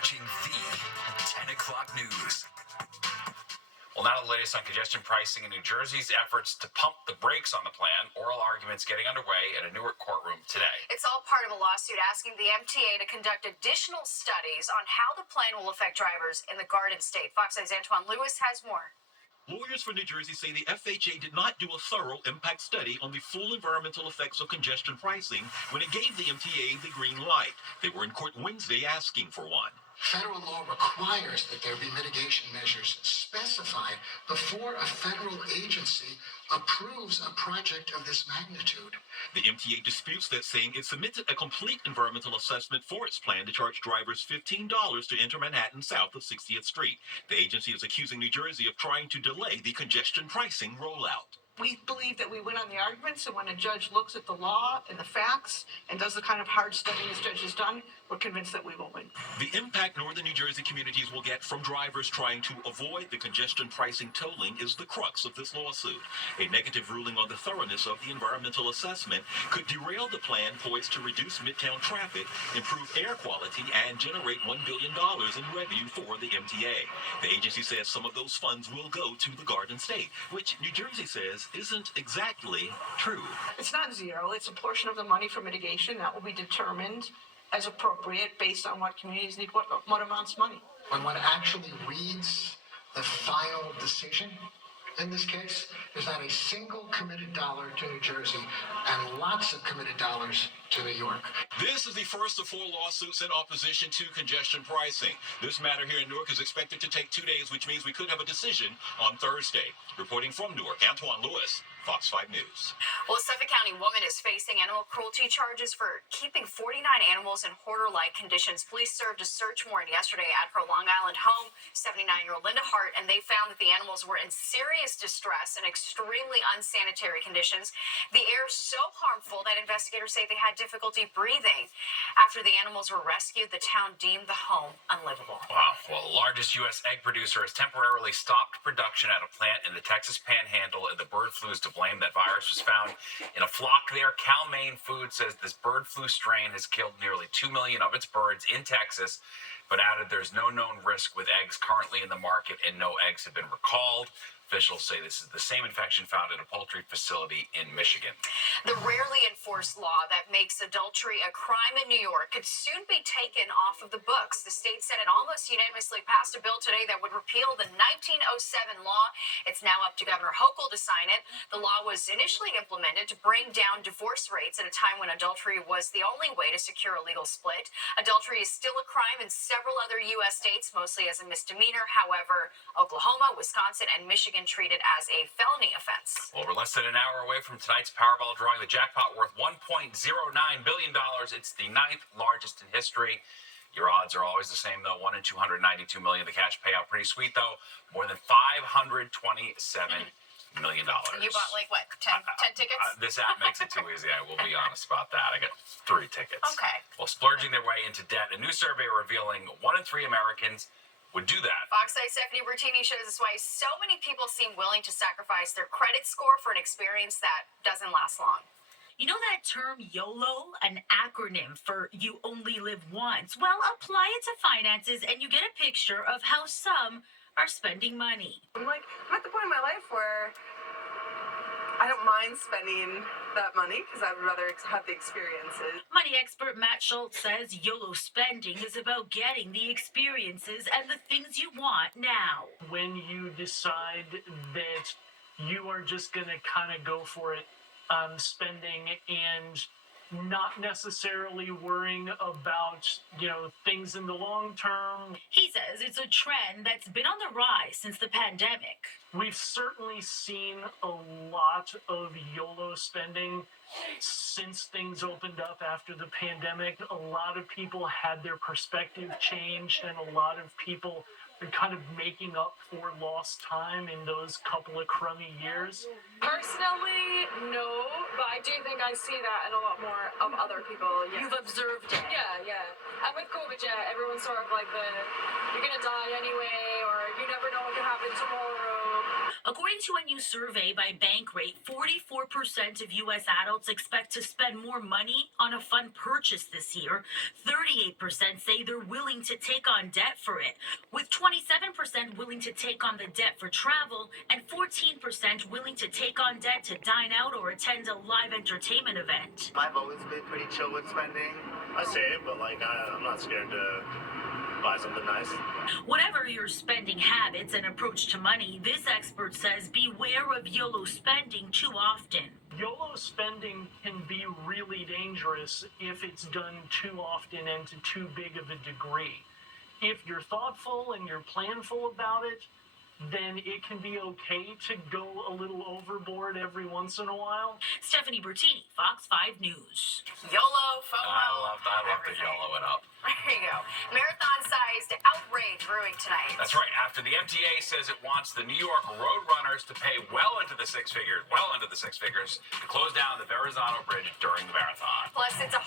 watching the 10 o'clock news. Well, now the latest on congestion pricing in New Jersey's efforts to pump the brakes on the plan. Oral arguments getting underway at a Newark courtroom today. It's all part of a lawsuit asking the MTA to conduct additional studies on how the plan will affect drivers in the Garden State. Fox 8's Antoine Lewis has more. Lawyers for New Jersey say the FHA did not do a thorough impact study on the full environmental effects of congestion pricing when it gave the MTA the green light. They were in court Wednesday asking for one. Federal law requires that there be mitigation measures specified before a federal agency approves a project of this magnitude. The MTA disputes that, saying it submitted a complete environmental assessment for its plan to charge drivers $15 to enter Manhattan south of 60th Street. The agency is accusing New Jersey of trying to delay the congestion pricing rollout. We believe that we win on the arguments, and when a judge looks at the law and the facts and does the kind of hard study this judge has done, we're convinced that we will win. The impact northern New Jersey communities will get from drivers trying to avoid the congestion pricing tolling is the crux of this lawsuit. A negative ruling on the thoroughness of the environmental assessment could derail the plan poised to reduce midtown traffic, improve air quality, and generate $1 billion in revenue for the MTA. The agency says some of those funds will go to the Garden State, which New Jersey says isn't exactly true. It's not zero. It's a portion of the money for mitigation that will be determined as appropriate based on what communities need, what amounts of money. When one actually reads the final decision in this case, there's not a single committed dollar to New Jersey and lots of committed dollars to New York. This is the first of 4 lawsuits in opposition to congestion pricing. This matter here in Newark is expected to take 2 days, which means we could have a decision on Thursday. Reporting from Newark, Antoine Lewis, Fox 5 News. Well, a Suffolk County woman is facing animal cruelty charges for keeping 49 animals in hoarder-like conditions. Police served a search warrant yesterday at her Long Island home, 79-year-old Linda Hart, and they found that the animals were in serious distress and extremely unsanitary conditions. The air so harmful that investigators say they had difficulty breathing. After the animals were rescued, the town deemed the home unlivable. Wow. Well, the largest U.S. egg producer has temporarily stopped production at a plant in the Texas Panhandle, and the bird flu is to blame. That virus was found in a flock there. Cal-Maine Food says this bird flu strain has killed nearly 2 million of its birds in Texas, but added there's no known risk with eggs currently in the market and no eggs have been recalled. Officials say this is the same infection found at a poultry facility in Michigan. The rarely enforced law that makes adultery a crime in New York could soon be taken off of the books. The state Senate almost unanimously passed a bill today that would repeal the 1907 law. It's now up to Governor Hochul to sign it. The law was initially implemented to bring down divorce rates at a time when adultery was the only way to secure a legal split. Adultery is still a crime in several other U.S. states, mostly as a misdemeanor. However, Oklahoma, Wisconsin, and Michigan treat it as a felony offense. Well, we're less than an hour away from tonight's Powerball drawing. The jackpot worth $1.09 billion. It's the 9th largest in history. Your odds are always the same, though. 1 in 292 million. The cash payout, pretty sweet, though. More than $527 million. You bought, like, what, 10 tickets? This app makes it too easy. I will be honest about that. I got 3 tickets. Okay. Well, splurging their way into debt. A new survey revealing 1 in 3 Americans would do that. Fox 8 Stephanie Bertini shows us why so many people seem willing to sacrifice their credit score for an experience that doesn't last long. You know that term YOLO, an acronym for you only live once? Well, apply it to finances and you get a picture of how some are spending money. I'm at the point in my life where I don't mind spending that money because I'd rather have the experiences. Money expert Matt Schultz says YOLO spending is about getting the experiences and the things you want now. When you decide that you are just going to kind of go for it, spending and not necessarily worrying about, things in the long term. He says it's a trend that's been on the rise since the pandemic. We've certainly seen a lot of YOLO spending since things opened up after the pandemic. A lot of people had their perspective changed, and a lot of people are kind of making up for lost time in those couple of crummy years. Personally, no, but I do think I see that in a lot more of other people. Yeah. You've observed it. Yeah. And with COVID, everyone's sort of like you're gonna die anyway, or you never know what could happen tomorrow. According to a new survey by Bankrate, 44% of U.S. adults expect to spend more money on a fun purchase this year. 38% say they're willing to take on debt for it, with 27% willing to take on the debt for travel and 14% willing to take on debt to dine out or attend a live entertainment event. I've always been pretty chill with spending. I save, but I'm not scared to buy something nice. Whatever your spending habits and approach to money, this expert says beware of YOLO spending too often. YOLO spending can be really dangerous if it's done too often and to too big of a degree. If you're thoughtful and you're planful about it, then it can be okay to go a little overboard every once in a while. Stephanie Bertini, Fox 5 News. YOLO, FOMO. I love the everything. YOLO it up. There you go. Marathon-sized outrage brewing tonight. That's right. After the MTA says it wants the New York Roadrunners to pay well into the six figures, to close down the Verrazano Bridge during the marathon. Plus, it's a